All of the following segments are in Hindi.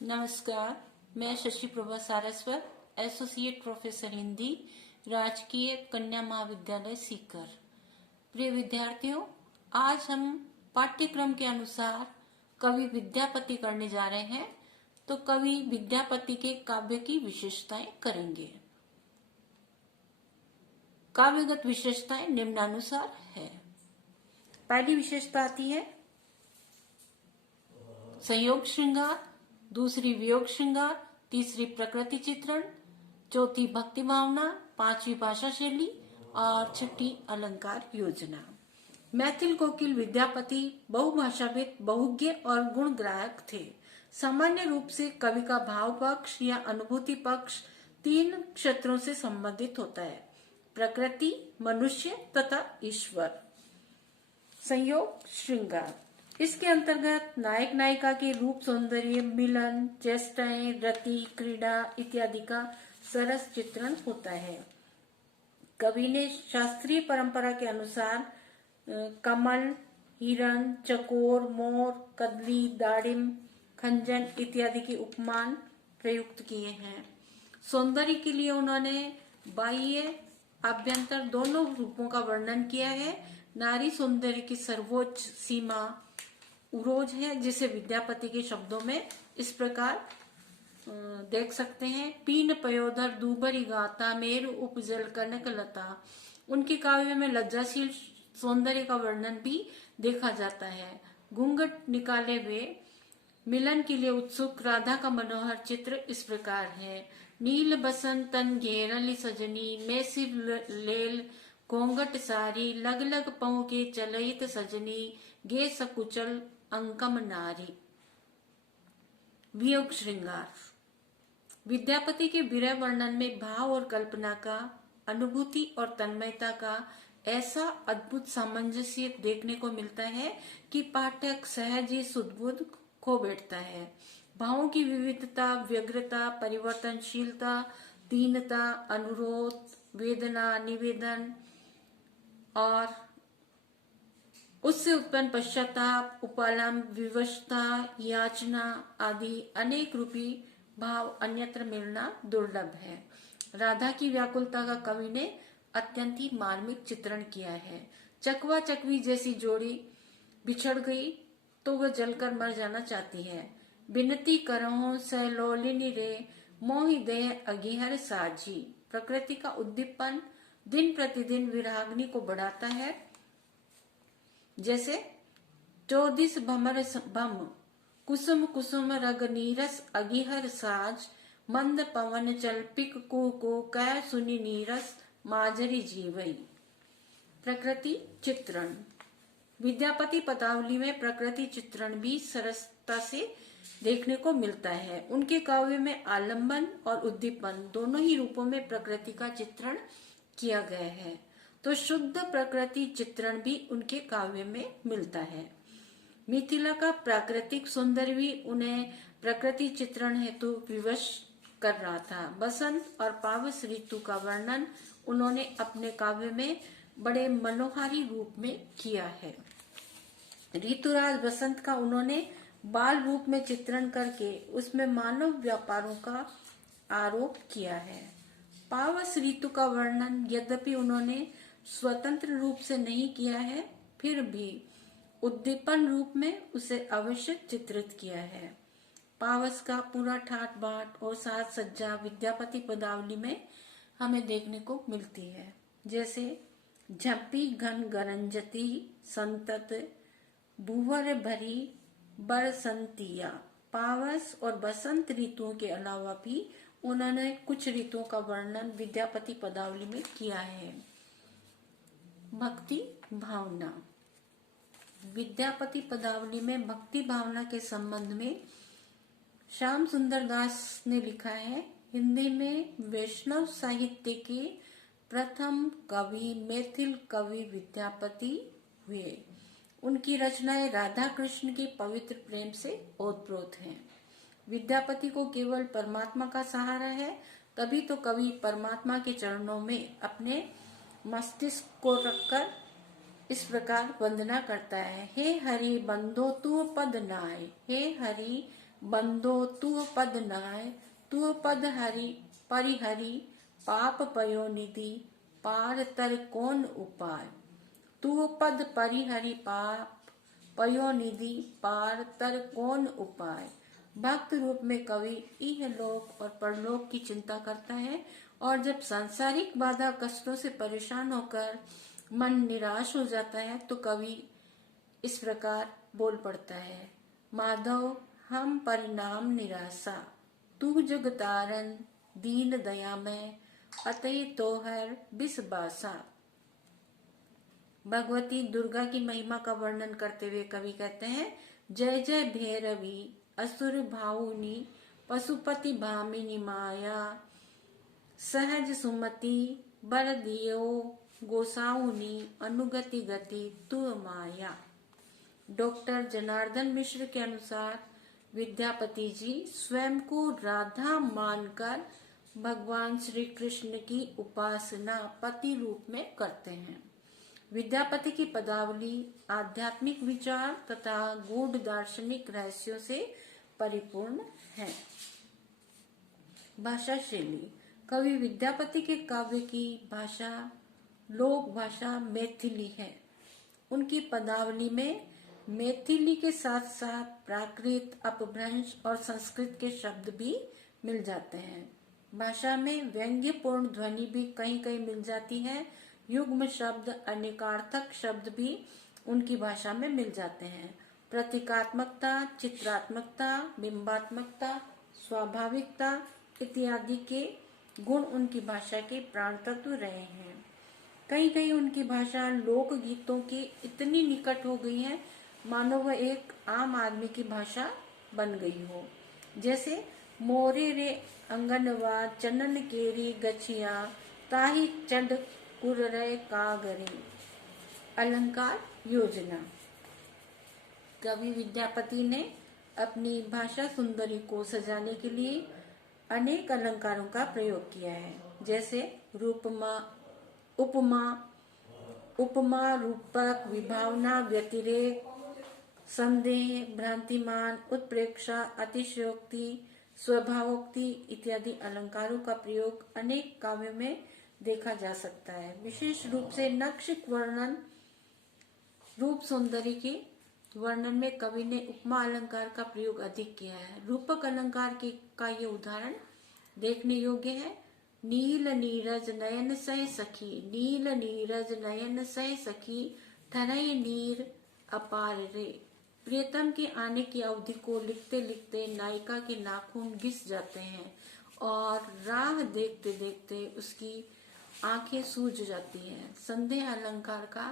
नमस्कार। मैं शशि प्रभा सारस्वत, एसोसिएट प्रोफेसर हिंदी, राजकीय कन्या महाविद्यालय सीकर। प्रिय विद्यार्थियों, आज हम पाठ्यक्रम के अनुसार कवि विद्यापति करने जा रहे हैं। तो कवि विद्यापति के काव्य की विशेषताएं करेंगे। काव्यगत विशेषताएं निम्नानुसार है। पहली विशेषता आती है संयोग श्रृंगार, दूसरी वियोग श्रृंगार, तीसरी प्रकृति चित्रण, चौथी भक्ति भावना, पांचवी भाषा शैली और छठी अलंकार योजना। मैथिल कोकिल विद्यापति बहुभाषाविद, बहुज्ञ और गुणग्राहक थे। सामान्य रूप से कवि का भाव पक्ष या अनुभूति पक्ष तीन क्षेत्रों से संबंधित होता है: प्रकृति, मनुष्य तथा ईश्वर। संयोग श्रृंगार, इसके अंतर्गत नायक नायिका के रूप, सौंदर्य, मिलन, चेष्टाएं, रति, क्रीड़ा इत्यादि का सरस चित्रण होता है। कवि ने शास्त्रीय परंपरा के अनुसार कमल, हिरण, चकोर, मोर, कदली, दाड़िम, खंजन इत्यादि के उपमान प्रयुक्त किए हैं। सौंदर्य के लिए उन्होंने बाह्य, आभ्यंतर दोनों रूपों का वर्णन किया है। नारी सौंदर्य की सर्वोच्च सीमा उरोज है, जिसे विद्यापति के शब्दों में इस प्रकार देख सकते हैं: पीन पयोधर दूबरी गाता, मेरु उपजल कनक लता। उनके काव्य में लज्जाशील सौंदर्य का वर्णन भी देखा जाता है। घूंघट निकाले वे मिलन के लिए उत्सुक राधा का मनोहर चित्र इस प्रकार है: नील बसंत तन घेरली सजनी, मैं सिर लेल घोंघट सारी, लग लग पौ के चलहित सजनी, गे सकुचल अंकम नारी। वियोग श्रृंगार, विद्यापति के विरह वर्णन में भाव और कल्पना का, अनुभूति और तन्मयता का ऐसा अद्भुत सामंजस्य देखने को मिलता है कि पाठक सहज ही सुदबुद खो बैठता है। भावों की विविधता, व्यग्रता, परिवर्तनशीलता, दीनता, अनुरोध, वेदना, निवेदन और उससे उत्पन्न पश्चाताप, उपालंब, विवशता, याचना आदि अनेक रूपी भाव अन्यत्र मिलना दुर्लभ है। राधा की व्याकुलता का कवि ने अत्यंत ही मार्मिक चित्रण किया है। चकवा चकवी जैसी जोड़ी बिछड़ गई तो वह जलकर मर जाना चाहती है। बिनती करहूं सलोलिनी रे, मोहि देह अगिहर साजी। प्रकृति का उद्दीपन दिन प्रतिदिन विराग्नि को बढ़ाता है। जैसे चौदिस भमर भम, कुसुम कुसुम रग नीरस अगिहर साज, मंद पवन चल पिक को कै सुनी नीरस, माजरी जीवई। प्रकृति चित्रण, विद्यापति पदावली में प्रकृति चित्रण भी सरसता से देखने को मिलता है। उनके काव्य में आलंबन और उद्दीपन दोनों ही रूपों में प्रकृति का चित्रण किया गया है। तो शुद्ध प्रकृति चित्रण भी उनके काव्य में मिलता है। मिथिला का प्राकृतिक सौंदर्य भी उन्हें प्रकृति चित्रण हेतु विवश कर रहा था। बसंत और पावस ऋतु का वर्णन उन्होंने अपने काव्य में बड़े मनोहारी रूप में किया है। ऋतुराज बसंत का उन्होंने बाल रूप में चित्रण करके उसमें मानव व्यापारों का आरोप किया है। पावस ऋतु का वर्णन यद्यपि उन्होंने स्वतंत्र रूप से नहीं किया है, फिर भी उद्दीपन रूप में उसे अवश्य चित्रित किया है। पावस का पूरा ठाट बाट और साज सज्जा विद्यापति पदावली में हमें देखने को मिलती है। जैसे झप्पी घन गरंजती संतत, भूवर भरी बरसंतिया। पावस और बसंत ऋतुओं के अलावा भी उन्होंने कुछ ऋतुओं का वर्णन विद्यापति पदावली में किया है। भक्ति भावना, विद्यापति पदावली में भक्ति भावना के संबंध में श्याम सुंदर दास ने लिखा है: हिंदी में वैष्णव साहित्य के प्रथम कवि मैथिल कवि विद्यापति हुए। उनकी रचनाएं राधा कृष्ण के पवित्र प्रेम से ओतप्रोत हैं। विद्यापति को केवल परमात्मा का सहारा है, तभी तो कवि परमात्मा के चरणों में अपने मस्तिष्क को रखकर इस प्रकार वंदना करता है: हे हरि बंदो तू पद नाय, हे हरि बंदो तू पद नाय, तू पद हरि परिहरि, पाप पयो निधि, पार तर कौन उपाय। तू पद परिहरि पाप पयो निधि, पार तर कौन उपाय। भक्त रूप में कवि इहलोक और परलोक की चिंता करता है, और जब सांसारिक बाधा कष्टों से परेशान होकर मन निराश हो जाता है तो कवि इस प्रकार बोल पड़ता है। माधव हम परिणाम निराशा, तू जग तारन दीन दया में, अतई तोहर बिसबासा। भगवती दुर्गा की महिमा का वर्णन करते हुए कवि कहते हैं, जय जय भैरवी असुर भाऊनी, पशुपति भामिनी माया, सहज सुमति बर दियो, गोसाउनी अनुगति गति तू माया। डॉक्टर जनार्दन मिश्र के अनुसार विद्यापति जी स्वयं को राधा मानकर भगवान श्री कृष्ण की उपासना पति रूप में करते हैं। विद्यापति की पदावली आध्यात्मिक विचार तथा गूढ़ दार्शनिक रहस्यों से परिपूर्ण है। भाषा शैली। कवि विद्यापति के काव्य की भाषा लोक भाषा मैथिली है। उनकी पदावली में मैथिली के साथ साथ प्राकृत, अपभ्रंश और संस्कृत के शब्द भी मिल जाते हैं। भाषा में व्यंग्यपूर्ण ध्वनि भी कहीं कहीं मिल जाती है। युग्म शब्द, अनेकार्थक शब्द भी उनकी भाषा में मिल जाते हैं। प्रतीकात्मकता, चित्रात्मकता, बिंबात्मकता, स्वाभाविकता इत्यादि के गुण उनकी भाषा के प्राण तत्व रहे हैं। कहीं कहीं उनकी भाषा लोक गीतों के इतनी निकट हो गई है मानो वह एक आम आदमी की भाषा बन गई हो। जैसे मोरे रे अंगनवा चनन केरी गछिया, ताही चढ़ कुररे कागरे। अलंकार योजना। कवि विद्यापति ने अपनी भाषा सुंदरी को सजाने के लिए अनेक अलंकारों का प्रयोग किया है। जैसे रूपमा, उपमा, उपमा, रूपक, विभावना, व्यतिरेक, संदेह, भ्रांतिमान, उत्प्रेक्षा, अतिशयोक्ति, स्वभावोक्ति इत्यादि अलंकारों का प्रयोग अनेक काव्यों में देखा जा सकता है। विशेष रूप से नक्षिक वर्णन, रूप सौंदर्य के वर्णन में कवि ने उपमा अलंकार का प्रयोग अधिक किया है। रूपक अलंकार का ये उदाहरण देखने योग्य है। नील नीरज नयन सह सखी, नील नीरज नयन सह सखी, ठरई नीर अपार रे। प्रियतम के आने की अवधि को लिखते लिखते नायिका के नाखून घिस जाते हैं और राह देखते देखते उसकी आंखें सूज जाती हैं। संदेह अलंकार का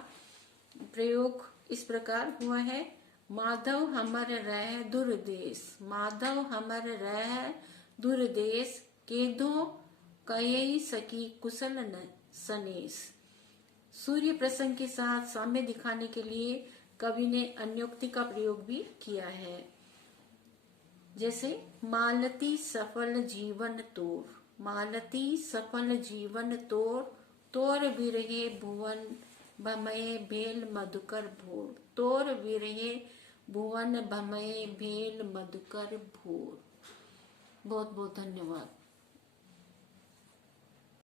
प्रयोग इस प्रकार हुआ है। माधव हमर रह दुर्देश, माधव हमर रह दुर्देश, केदो कयई सकी कुशल सनेस। सूर्य प्रसंग के साथ साम्य दिखाने के लिए कवि ने अन्योक्ति का प्रयोग भी किया है। जैसे मालती सफल जीवन तोर, मालती सफल जीवन तोर, तोर विरहे भुवन भमये भेल मधुकर भोर, तोर विरहे भुवन भमये भेल मधुकर भोर। बहुत बहुत धन्यवाद।